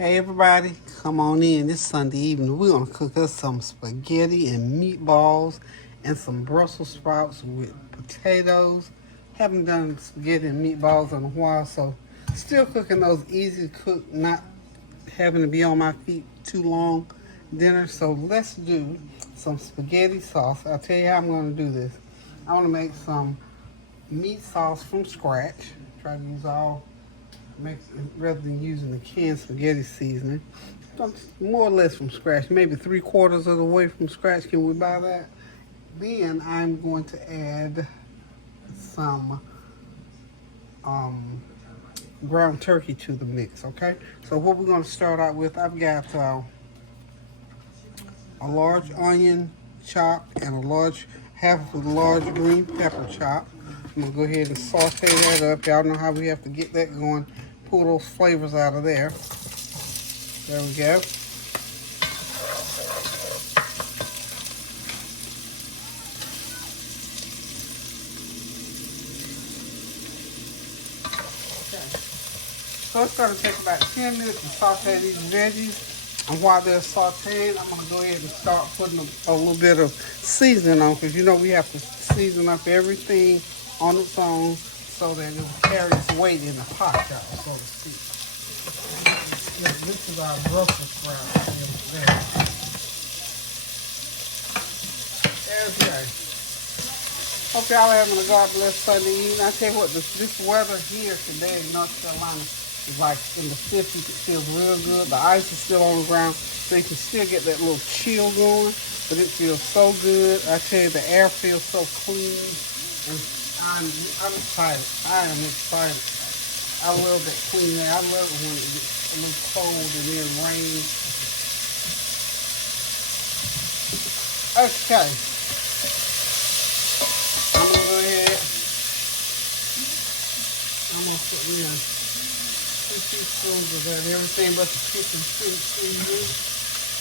Hey everybody, come on in. This Sunday evening we're gonna cook us some spaghetti and meatballs and some Brussels sprouts with potatoes. Haven't done spaghetti and meatballs in a while, so still cooking those easy to cook, not having to be on my feet too long dinner. So let's do some spaghetti sauce. I'll tell you how I'm gonna do this. I wanna make some meat sauce from scratch. Try to use all rather than using the canned spaghetti seasoning. More or less from scratch, maybe 3/4 of the way from scratch. Can we buy that? Then I'm going to add some ground turkey to the mix, okay? So what we're going to start out with, I've got a large onion chopped and half of a large green pepper chopped. I'm going to go ahead and saute that up. Y'all know how we have to get that going. Pull those flavors out of there. There we go. Okay. So it's going to take about 10 minutes to saute these veggies. And while they're sauteing, I'm going to go ahead and start putting a little bit of seasoning on, because you know we have to season up everything on its own so that it carries weight in the pot, so to speak. Yeah, this is our Brussels sprouts. Okay. Hope y'all are having a God bless Sunday evening. I tell you what, this weather here today in North Carolina is like in the 50s. It feels real good. The ice is still on the ground, so you can still get that little chill going, but it feels so good. I tell you, the air feels so clean, and I'm excited. I am excited. I love that clean air. I love it when it gets a little cold and then rain. Okay. I'm going to go ahead. I'm going to put in 2 teaspoons of that, everything but the kitchen sink seasoning.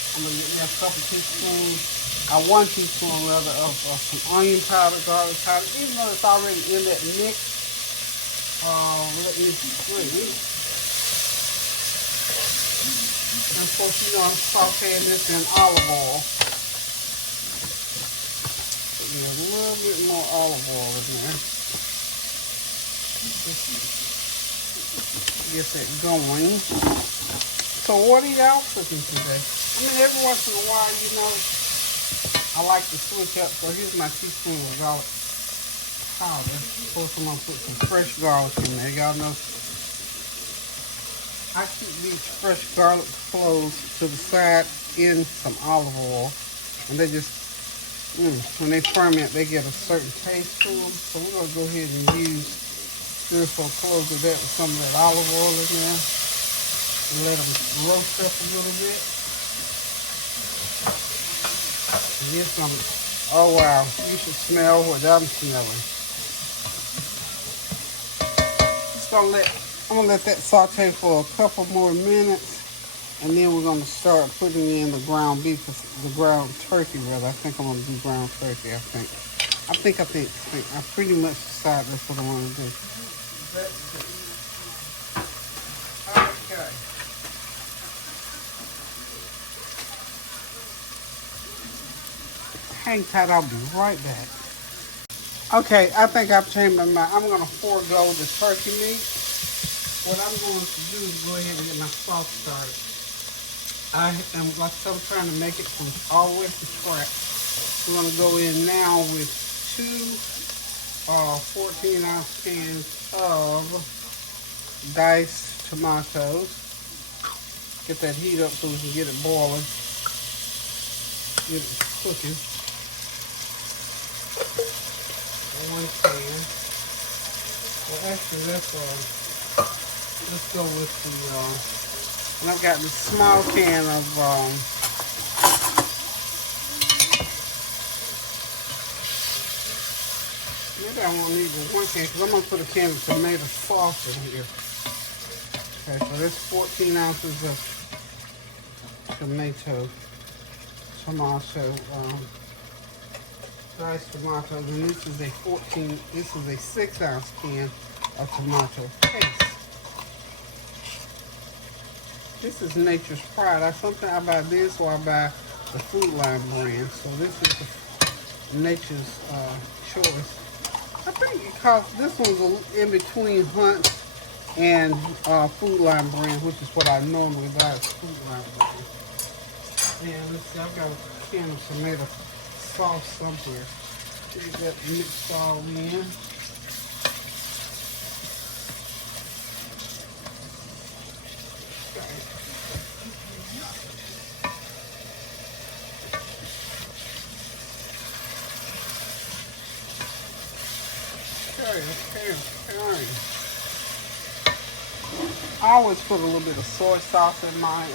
I'm going to get me a couple teaspoons, 1 teaspoon rather, of some onion powder, garlic powder, even though it's already in that mix. Let me see. And of course, you know I'm sauteing this in olive oil. Put me a little bit more olive oil in there. Just get that going. So what are y'all cooking today? I mean, every once in a while, you know, I like to switch up. So here's my teaspoon of garlic powder. Of course, I'm going to put some fresh garlic in there. Y'all know I keep these fresh garlic cloves to the side in some olive oil. And they just, when they ferment, they get a certain taste to them. So we're going to go ahead and use 3 or 4 cloves of that with some of that olive oil in there. And let them roast up a little bit. And here's some, oh wow, you should smell what I'm smelling. I'm gonna let that saute for a couple more minutes, and then we're gonna start putting in the ground beef, the ground turkey rather. I think I'm gonna do ground turkey. I pretty much decided that's what I want to do. Okay. Hang tight, I'll be right back. Okay, I think I've changed my mind. I'm going to forego the turkey meat. What I'm going to do is go ahead and get my sauce started. I am, like I said, I'm trying to make it from all the way from scratch. We're going to go in now with 2 14-ounce cans of diced tomatoes. Get that heat up so we can get it boiling. Get it cooking. 1 can. Well, actually, let's go with the, and I've got this small can of, maybe I won't need the 1 can, because I'm going to put a can of tomato sauce in here. Okay, so that's 14 ounces of tomato, diced tomatoes, and this is a 6-ounce can of tomato paste. This is Nature's Pride. Sometimes I buy this or I buy the Food Line brand. So this is the Nature's Choice. I think it costs, this one's in between Hunt's and Food Line brand, which is what I normally buy at Food Line brand. And let's see, I've got a can of tomato sauce somewhere. Get that mixed all in. Okay. I always put a little bit of soy sauce in my,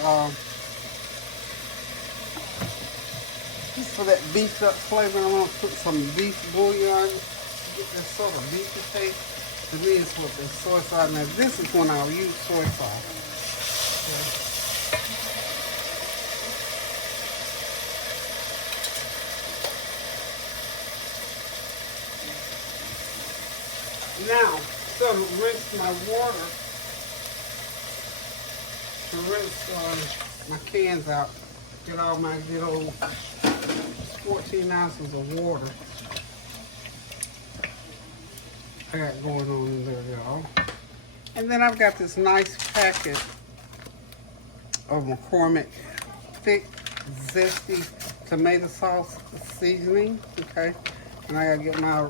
just for that beefed up flavor. I want to put some beef bouillon, get that sort of beefy taste. To me, it's with the soy sauce. Now, this is when I'll use soy sauce. Okay. Now, so rinse my water, to rinse my cans out, get all my good old 14 ounces of water I got going on in there, y'all. And then I've got this nice packet of McCormick thick, zesty tomato sauce seasoning, okay? And I gotta get my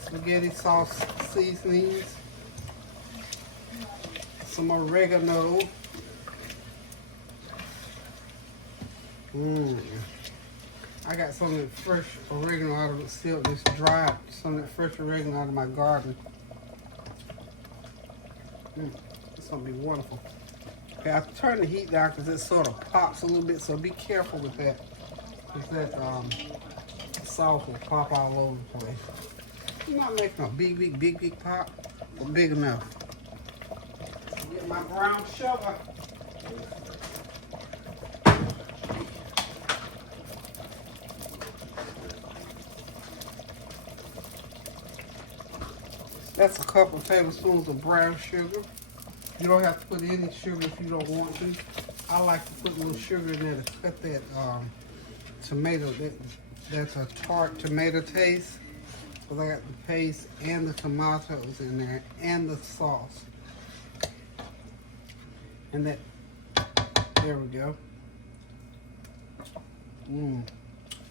spaghetti sauce seasonings, some oregano. I got some of the fresh oregano out of the still just dried, some of the fresh oregano out of my garden. It's gonna be wonderful. Okay, I turn the heat down because it sort of pops a little bit, so be careful with that, because that sauce will pop all over the place. I'm not making a big pop, but big enough. Get my brown sugar. That's a couple tablespoons of brown sugar. You don't have to put any sugar if you don't want to. I like to put a little sugar in there to cut that tomato. That's a tart tomato taste. Because I got the paste and the tomatoes in there and the sauce. And that, there we go.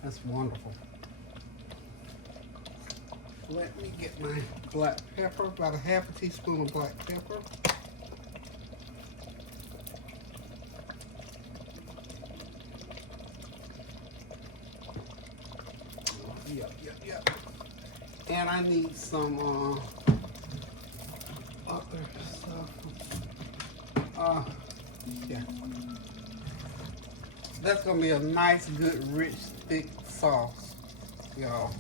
That's wonderful. Let me get my black pepper, about a half a teaspoon of black pepper. Yep. And I need some other stuff. Yeah. That's gonna be a nice, good, rich, thick sauce, y'all.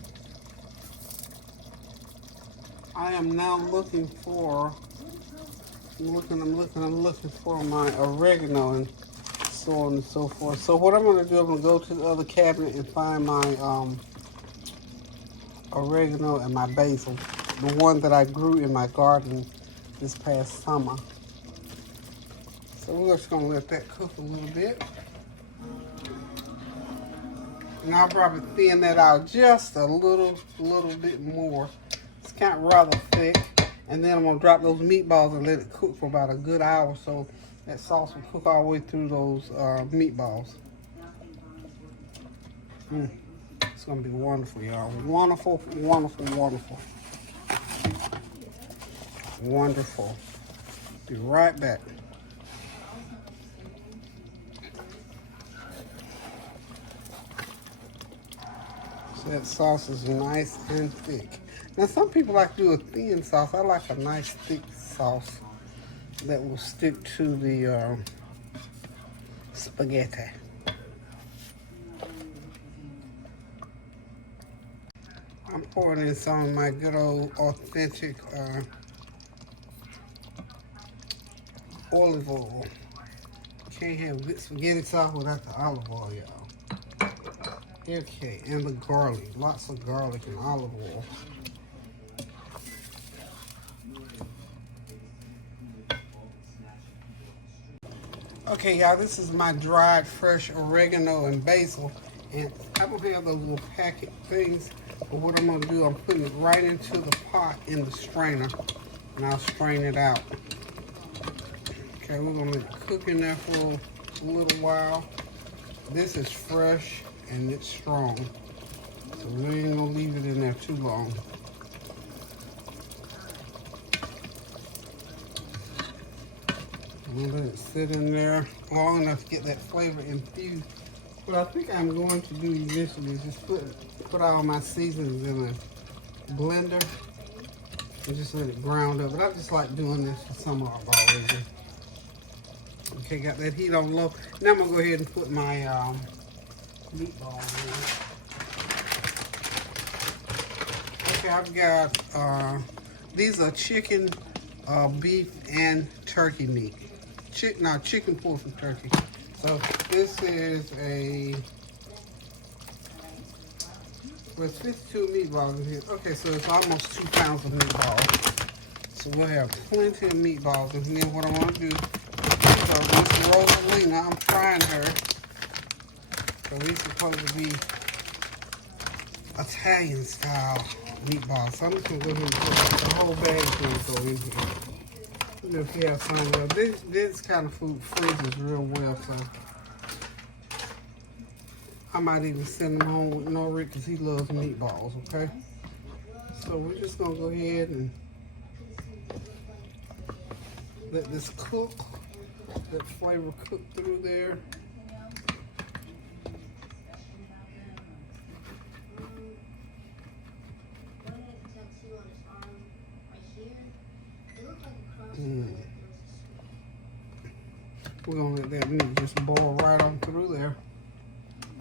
I am now looking for, I'm looking for my oregano and so on and so forth. So what I'm gonna do, I'm gonna go to the other cabinet and find my oregano and my basil, the one that I grew in my garden this past summer. So we're just gonna let that cook a little bit. And I'll probably thin that out just a little bit more. It's kind of rather thick. And then I'm gonna drop those meatballs and let it cook for about a good hour, so that sauce will cook all the way through those meatballs. It's gonna be wonderful, y'all. Wonderful. Be right back. So that sauce is nice and thick. Now some people like to do a thin sauce. I like a nice thick sauce that will stick to the spaghetti. I'm pouring in some of my good old authentic olive oil. Can't have good spaghetti sauce without the olive oil, y'all. Okay, and the garlic. Lots of garlic and olive oil. Okay, y'all, this is my dried fresh oregano and basil. And I don't have those little packet things, but what I'm gonna do, I'm putting it right into the pot in the strainer, and I'll strain it out. Okay, we're gonna let it cook in there for a little while. This is fresh and it's strong, so we ain't gonna leave it in there too long. I'm gonna let it sit in there long enough to get that flavor infused. What I think I'm going to do eventually is just put all my seasonings in a blender and just let it ground up. But I just like doing this for some of our already. Okay, got that heat on low. Now I'm gonna go ahead and put my meatballs in. Okay, I've got these are chicken, beef, and turkey meat. Chicken, pork, and turkey. So this is there's 52 meatballs in here. Okay, so it's almost 2 pounds of meatballs. So we'll have plenty of meatballs. And then what I want to do, so Miss Rosalina, I'm trying her. So these are supposed to be Italian style meatballs. So I'm just gonna go ahead and put the whole bag to go in here. You know, if you have some, well, this kind of food freezes real well, so I might even send him home with Norrick because he loves meatballs, okay? So we're just gonna go ahead and let this cook, that flavor cook through there. We're gonna let that meat just boil right on through there.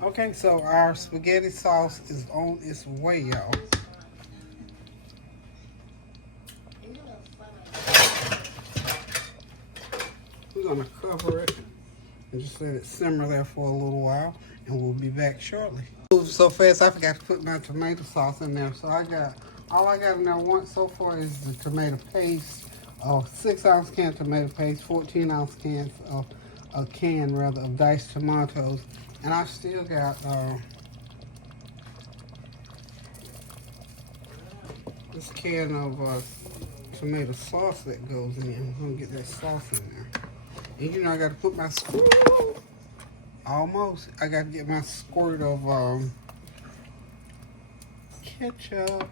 Okay, so our spaghetti sauce is on its way, y'all. We're gonna cover it and just let it simmer there for a little while, and we'll be back shortly. Moved so fast, I forgot to put my tomato sauce in there. So all I got in there once so far is the tomato paste. 6-ounce can of tomato paste, 14-ounce cans of a can of diced tomatoes, and I still got this can of tomato sauce that goes in. I'm gonna get that sauce in there, and you know I got to put my almost. I got to get my squirt of ketchup.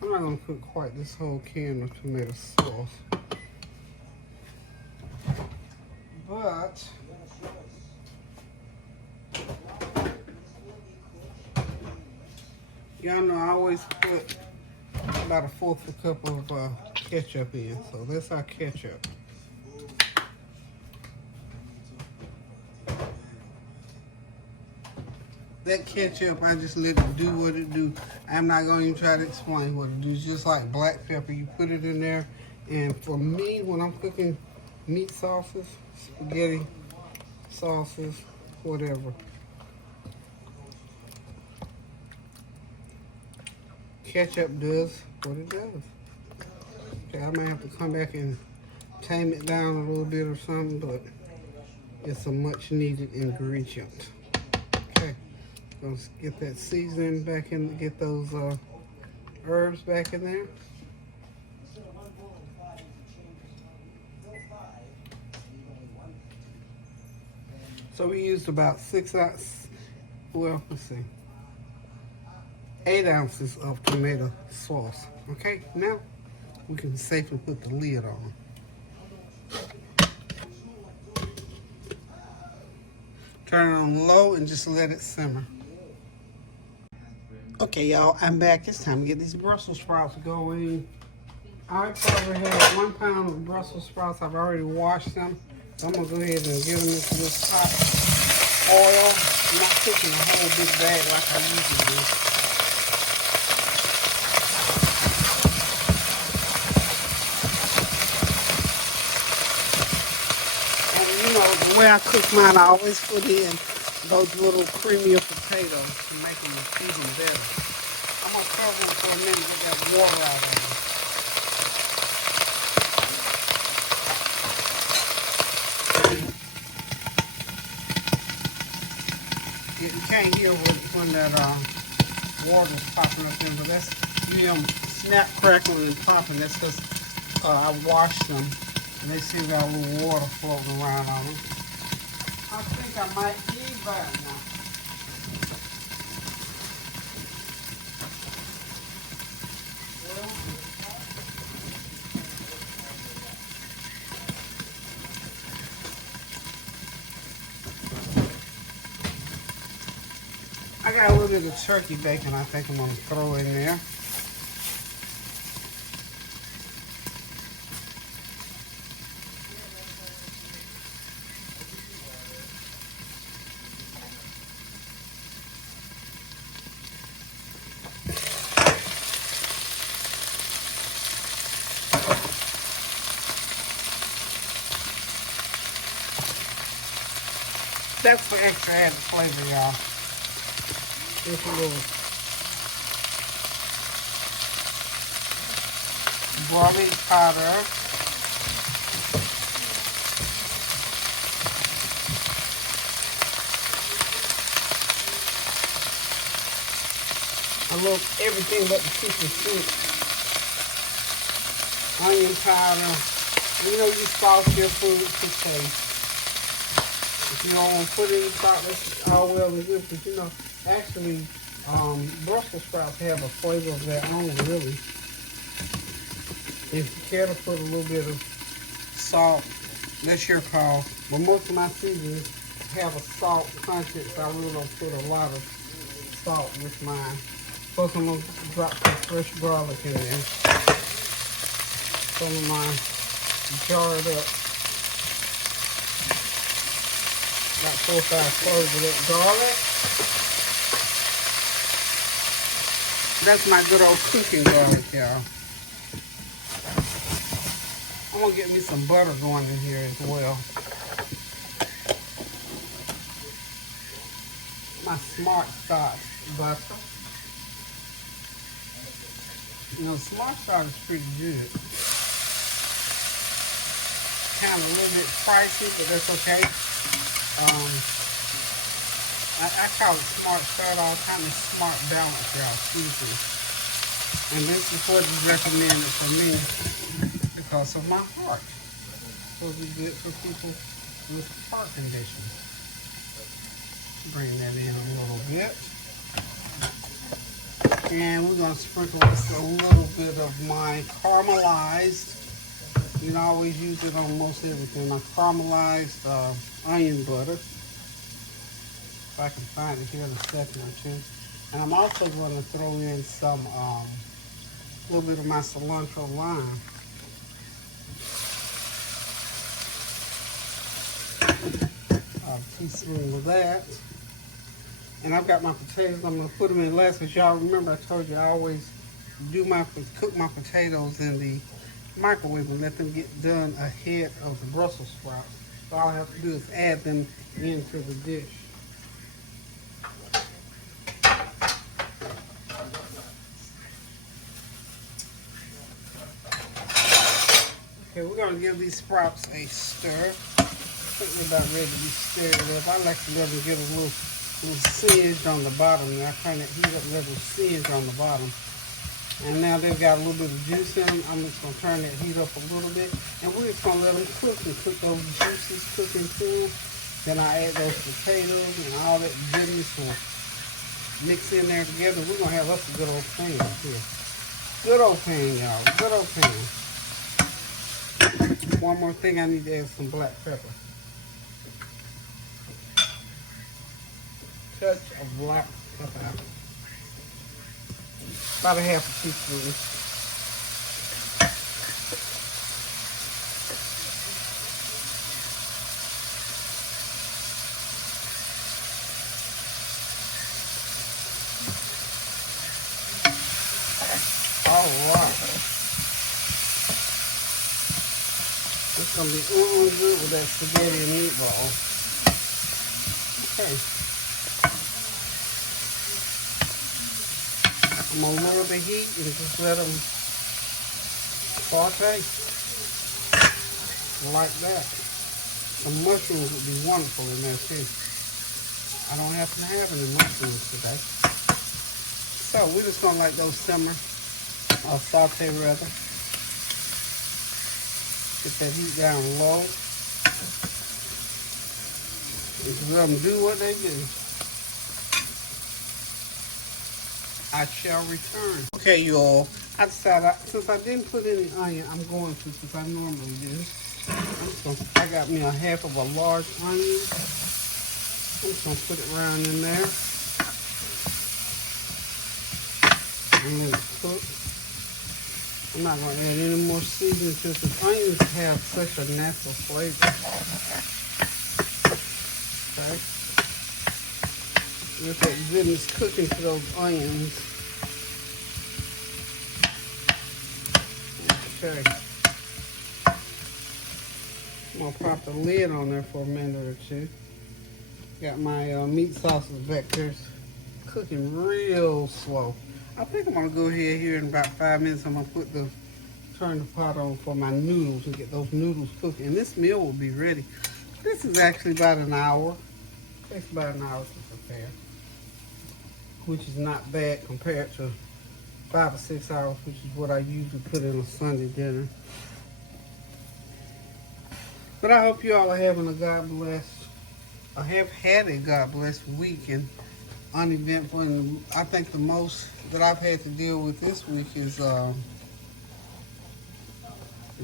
I'm not gonna put quite this whole can of tomato sauce, but y'all know I always put about 1/4 cup of ketchup in, so that's our ketchup. That ketchup, I just let it do what it do. I'm not going to even try to explain what it do. It's just like black pepper. You put it in there. And for me, when I'm cooking meat sauces, spaghetti sauces, whatever, ketchup does what it does. Okay, I may have to come back and tame it down a little bit or something, but it's a much needed ingredient. Okay. Let's get that seasoning back in, get those herbs back in there. So we used about 6 ounces, well, let's see, 8 ounces of tomato sauce. Okay, now we can safely put the lid on. Turn it on low and just let it simmer. Okay, y'all, I'm back. It's time to get these Brussels sprouts going. I probably have 1 pound of Brussels sprouts. I've already washed them. So I'm going to go ahead and get them into this hot oil. I'm not cooking a whole big bag like I usually do. And you know, the way I cook mine, I always put in those little creamier potatoes to make them even better. I'm going to cover them for a minute, get that water out of them. can't hear when that water's popping up in, but that's you them snap, crackling, and popping. That's because I washed them, and they still got a little water floating around on them. I think I might need that now. I got a little bit of turkey bacon I think I'm going to throw in there. That's for extra added flavor, y'all. Just a little barley powder. A little everything but the chicken soup. Onion powder. You know you sauce your food to taste. If you don't want to put any salt, that's all well and good, but you know, actually, Brussels sprouts have a flavor of their own, really. If you care to put a little bit of salt, that's your call. But most of my seasonings have a salt content, so I really don't put a lot of salt with mine. Plus, I'm going to drop some fresh garlic in there. Some of mine jarred up. About 4 or 5 cloves of that garlic. That's my good old cooking garlic, y'all. I'm gonna get me some butter going in here as well. My Smart Start butter. You know, Smart Start is pretty good. Kind of a little bit pricey, but that's okay. I call it Smart Start all the time. It's Smart Balance, y'all. Excuse me. And this is what is recommended for me because of my heart. So it'll be good for people with heart conditions. Bring that in a little bit. And we're going to sprinkle just a little bit of my caramelized. You can always use it on most everything. My caramelized onion butter. If I can find it here in a second or two. And I'm also going to throw in some, a little bit of my cilantro lime. A teaspoon of that. And I've got my potatoes. I'm going to put them in last. Because y'all remember I told you I always cook my potatoes in the microwave and let them get done ahead of the Brussels sprouts. So all I have to do is add them into the dish. Okay, we're going to give these sprouts a stir. I think they're about ready to be stirred up. I like to let them get a little singed on the bottom. I kind of heat up a little singed on the bottom. And now they've got a little bit of juice in them. I'm just going to turn that heat up a little bit. And we're just going to let them cook and cook those juices cook into them. Then I add those potatoes and all that goodness will mix in there together. We're going to have us a good old pan here. Good old pan, y'all. Good old pan. One more thing, I need to add some black pepper. Touch of black pepper. About a half a teaspoon. All right. It's going to be good with that spaghetti and meatball. Okay. I'm going to lower the heat and just let them saute like that. Some mushrooms would be wonderful in there too. I don't happen to have any mushrooms today. So we're just gonna let those simmer, or saute rather. Get that heat down low. Just let them do what they do. I shall return. Okay, you all. I decided, since I didn't put any onion, I'm going to, since I normally do. I got me a half of a large onion. I'm just going to put it around in there. And let it cook. I'm not going to add any more seasoning because the onions have such a natural flavor. Okay. Let that goodness cook into those onions. Okay. I'm going to pop the lid on there for a minute or two. Got my meat sauces back there cooking real slow. I think I'm going to go ahead here in about 5 minutes. I'm going to turn the pot on for my noodles and get those noodles cooking. And this meal will be ready. This is actually about an hour. It takes about an hour to prepare, which is not bad compared to 5 or 6 hours, which is what I usually put in a Sunday dinner. But I hope you all are having a God blessed, or have had a God blessed week and uneventful. And I think the most that I've had to deal with this week is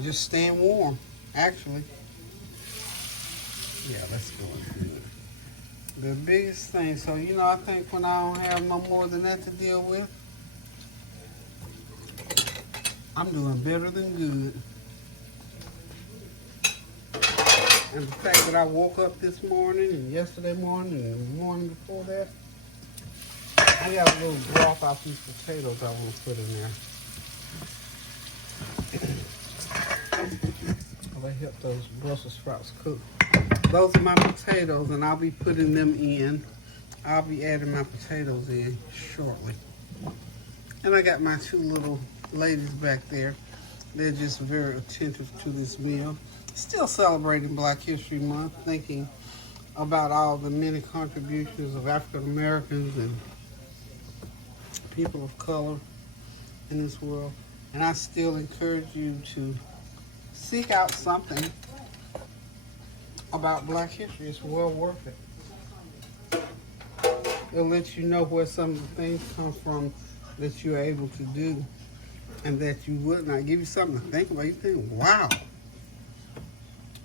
just staying warm, actually. Yeah, let's go good. The biggest thing, so I think when I don't have no more than that to deal with, I'm doing better than good. And the fact that I woke up this morning and yesterday morning and the morning before that, I got a little broth off these potatoes I want to put in there. I'll help those Brussels sprouts cook. Those are my potatoes, and I'll be putting them in. I'll be adding my potatoes in shortly. And I got my two little ladies back there. They're just very attentive to this meal. Still celebrating Black History Month, thinking about all the many contributions of African Americans and people of color in this world. And I still encourage you to seek out something about Black history. It's well worth it. It'll let you know where some of the things come from that you're able to do and that you would not. Give you something to think about. You think, wow,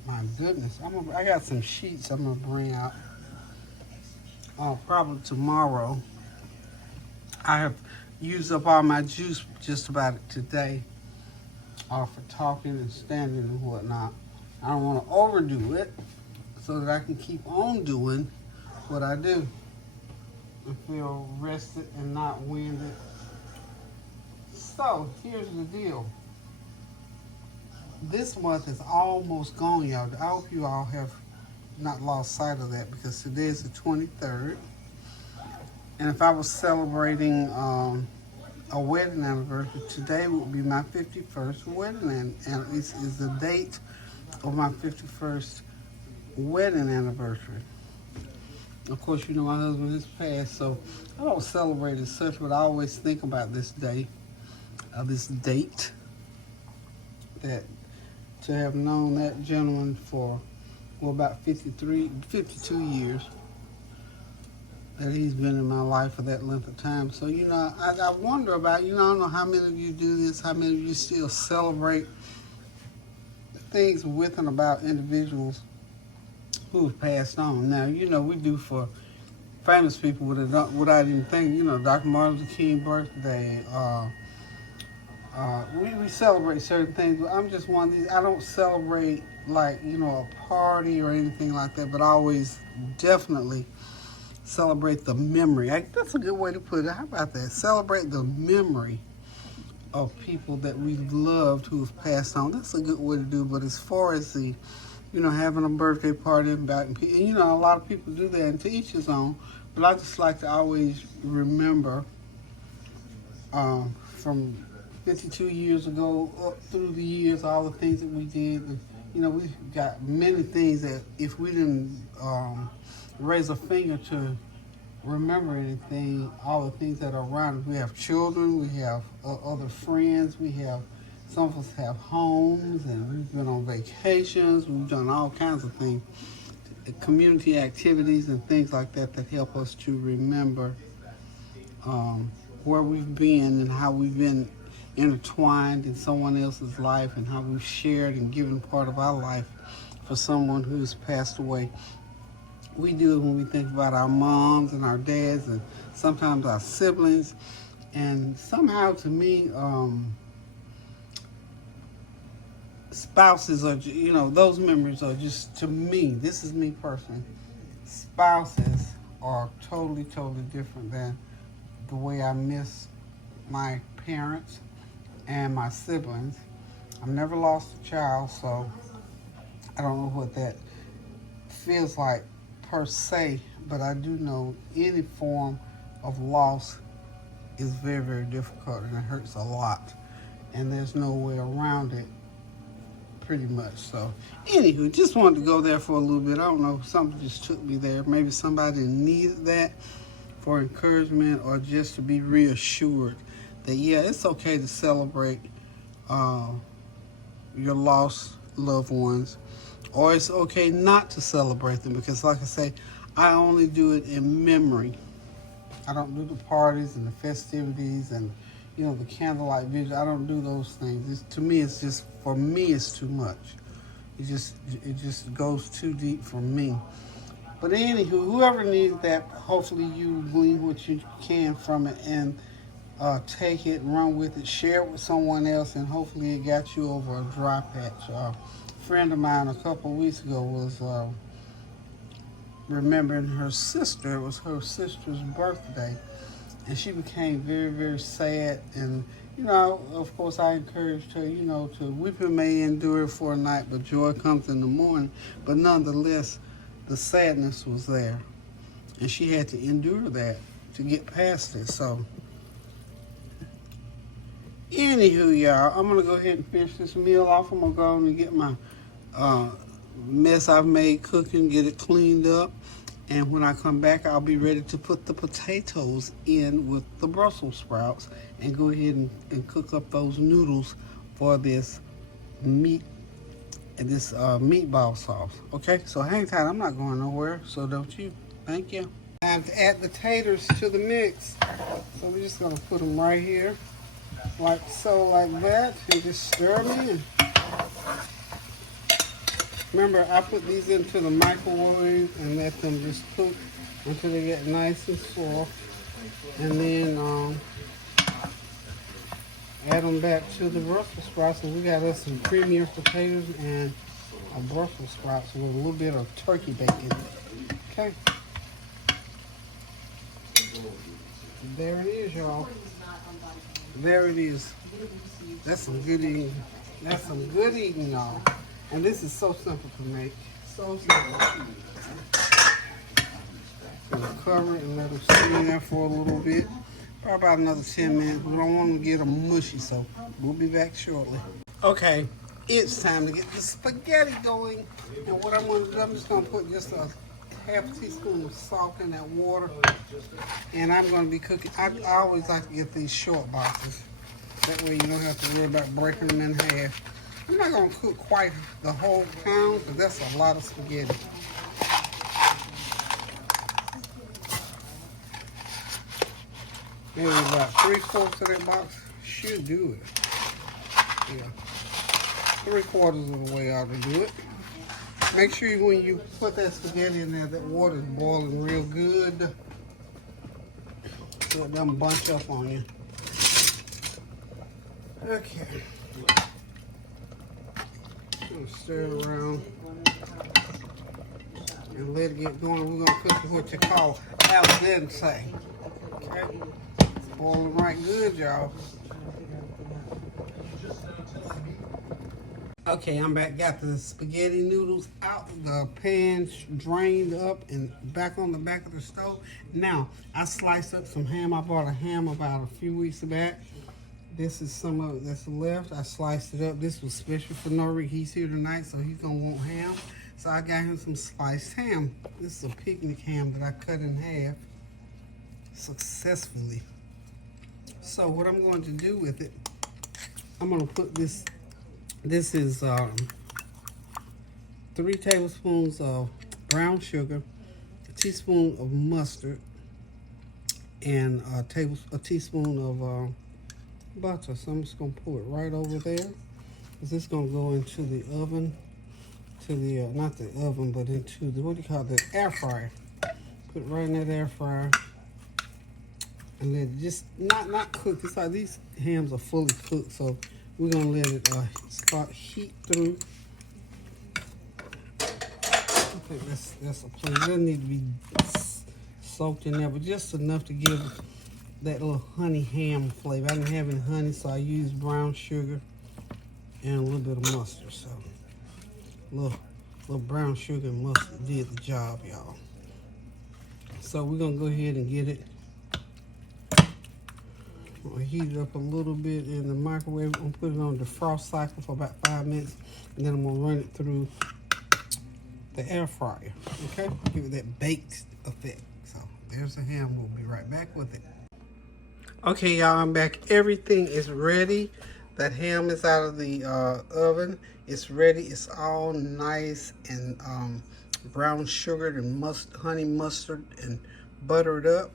my goodness. I got some sheets I'm going to bring out probably tomorrow. I have used up all my juice just about today for talking and standing and whatnot. I don't want to overdo it so that I can keep on doing what I do and feel rested and not winded. So, here's the deal. This month is almost gone, y'all. I hope you all have not lost sight of that because today is the 23rd. And if I was celebrating a wedding anniversary, today would be my 51st wedding, and this is the date of my 51st wedding anniversary. Of course, my husband has passed, so I don't celebrate as such, but I always think about this day, this date, that to have known that gentleman for, about 52 years, that he's been in my life for that length of time. So, I wonder about, I don't know how many of you do this, how many of you still celebrate things with and about individuals who have passed on. Now, we do for famous people without even thinking, Dr. Martin Luther King birthday. We celebrate certain things, but I'm just one of these. I don't celebrate like, a party or anything like that, but I always definitely celebrate the memory. That's a good way to put it. How about that? Celebrate the memory of people that we loved who have passed on. That's a good way to do it. But as far as the, having a birthday party and a lot of people do that, and to each his own. But I just like to always remember from 52 years ago up through the years, all the things that we did. And, we've got many things that if we didn't raise a finger to remember anything, all the things that are around us. We have children, we have other friends, some of us have homes, and we've been on vacations, we've done all kinds of things, community activities and things like that that help us to remember where we've been and how we've been intertwined in someone else's life and how we've shared and given part of our life for someone who's passed away. We do it when we think about our moms and our dads and sometimes our siblings. And somehow to me, spouses are, those memories are just, to me, this is me personally, spouses are totally, totally different than the way I miss my parents and my siblings. I've never lost a child, so I don't know what that feels like per se, but I do know any form of loss is very, very difficult and it hurts a lot. And there's no way around it, pretty much. So, anywho, just wanted to go there for a little bit. I don't know, something just took me there. Maybe somebody needed that for encouragement or just to be reassured that, yeah, it's okay to celebrate your lost loved ones, or it's okay not to celebrate them, because like I say, I only do it in memory. I don't do the parties and the festivities and the candlelight vigil. I don't do those things. To me, it's just, for me, it's too much. It just goes too deep for me. But anywho, whoever needs that, hopefully you glean what you can from it and take it, run with it, share it with someone else, and hopefully it got you over a dry patch. A friend of mine a couple of weeks ago was remembering her sister. It was her sister's birthday, and she became very, very sad. And of course, I encouraged her, to weeping may endure for a night, but joy comes in the morning. But nonetheless, the sadness was there, and she had to endure that to get past it. So, anywho, y'all, I'm gonna go ahead and finish this meal off. I'm gonna go on and get my mess I've made cooking, get it cleaned up, and when I come back, I'll be ready to put the potatoes in with the Brussels sprouts and go ahead and cook up those noodles for this meat and this meatball sauce. Okay, so hang tight. I'm not going nowhere, so don't you. Thank you. Time to add the taters to the mix. So we're just gonna put them right here, like so, like that, and just stir them in. Remember, I put these into the microwave and let them just cook until they get nice and soft, and then add them back to the Brussels sprouts. And we got us some creamier potatoes and a Brussels sprouts with a little bit of turkey bacon. Okay. There it is, y'all. There it is. That's some good eating. That's some good eating, y'all. And this is so simple to make. So simple. Gonna cover it and let them sit in there for a little bit. Probably about another 10 minutes. We don't want to get them mushy, so we'll be back shortly. Okay, it's time to get the spaghetti going. And what I'm going to do, I'm just going to put just a half a teaspoon of salt in that water. And I'm going to be cooking. I always like to get these short boxes. That way you don't have to worry about breaking them in half. I'm not going to cook quite the whole pound because that's a lot of spaghetti. Maybe about 3/4 of that box should do it. Yeah, 3/4 of the way ought to do it. Make sure when you put that spaghetti in there, that water is boiling real good, so it doesn't bunch up on you. Okay. Stir it around and let it get going. We're gonna cook it what you call al dente. Okay. Boiling right good, y'all. Okay, I'm back. Got the spaghetti noodles out of the pan, drained up, and back on the back of the stove. Now, I sliced up some ham. I bought a ham about a few weeks back. This is some of it that's left. I sliced it up. This was special for Norrick. He's here tonight, so he's gonna want ham. So I got him some sliced ham. This is a picnic ham that I cut in half. successfully. So what I'm going to do with it, I'm going to put this. This is 3 tablespoons of brown sugar, a teaspoon of mustard, and a teaspoon of butter. So I'm just going to pour it right over there. This is going to go into the oven, to the, not the oven, but into the, what do you call it, the air fryer. Put it right in that air fryer. And let it just, not cook. It's like these hams are fully cooked, so we're going to let it start heat through. I think that's a plan. It doesn't need to be soaked in there, but just enough to give that little honey ham flavor. I didn't have any honey, so I used brown sugar and a little bit of mustard. So little brown sugar and mustard did the job, y'all. So we're gonna go ahead and get it. I'm gonna heat it up a little bit in the microwave. I'm gonna put it on the defrost cycle for about 5 minutes, and then I'm gonna run it through the air fryer. Okay, give it that baked effect. So there's the ham. We'll be right back with it. Okay, y'all, I'm back. Everything is ready. That ham is out of the oven. It's ready. It's all nice and brown sugared and honey mustard and buttered up.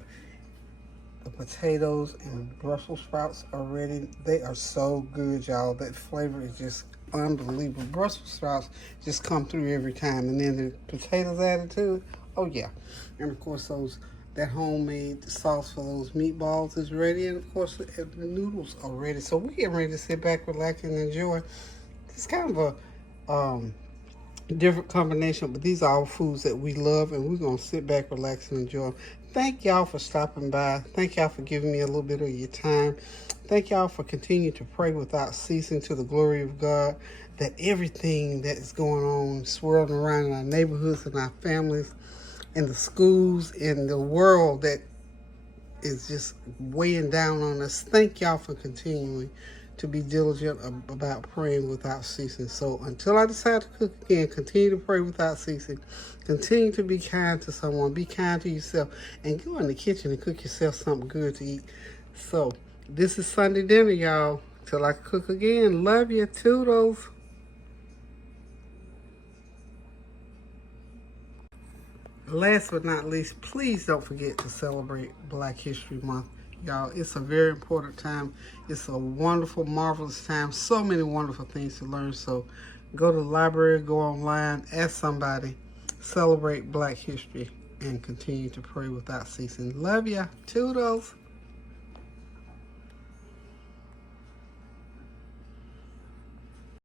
The potatoes and Brussels sprouts are ready. They are so good, y'all. That flavor is just unbelievable. Brussels sprouts just come through every time. And then the potatoes added to it. Oh, yeah. And, of course, that homemade sauce for those meatballs is ready. And, of course, the noodles are ready. So we're getting ready to sit back, relax, and enjoy. It's kind of a different combination, but these are all foods that we love, and we're going to sit back, relax, and enjoy. Thank y'all for stopping by. Thank y'all for giving me a little bit of your time. Thank y'all for continuing to pray without ceasing to the glory of God, that everything that is going on, swirling around in our neighborhoods and our families, in the schools, in the world that is just weighing down on us. Thank y'all for continuing to be diligent about praying without ceasing. So until I decide to cook again, continue to pray without ceasing. Continue to be kind to someone. Be kind to yourself. And go in the kitchen and cook yourself something good to eat. So this is Sunday dinner, y'all. Till I cook again. Love you. Toodles. Last but not least, please don't forget to celebrate Black History Month. Y'all, it's a very important time. It's a wonderful, marvelous time. So many wonderful things to learn. So go to the library, go online, ask somebody, celebrate Black history, and continue to pray without ceasing. Love ya. Toodles.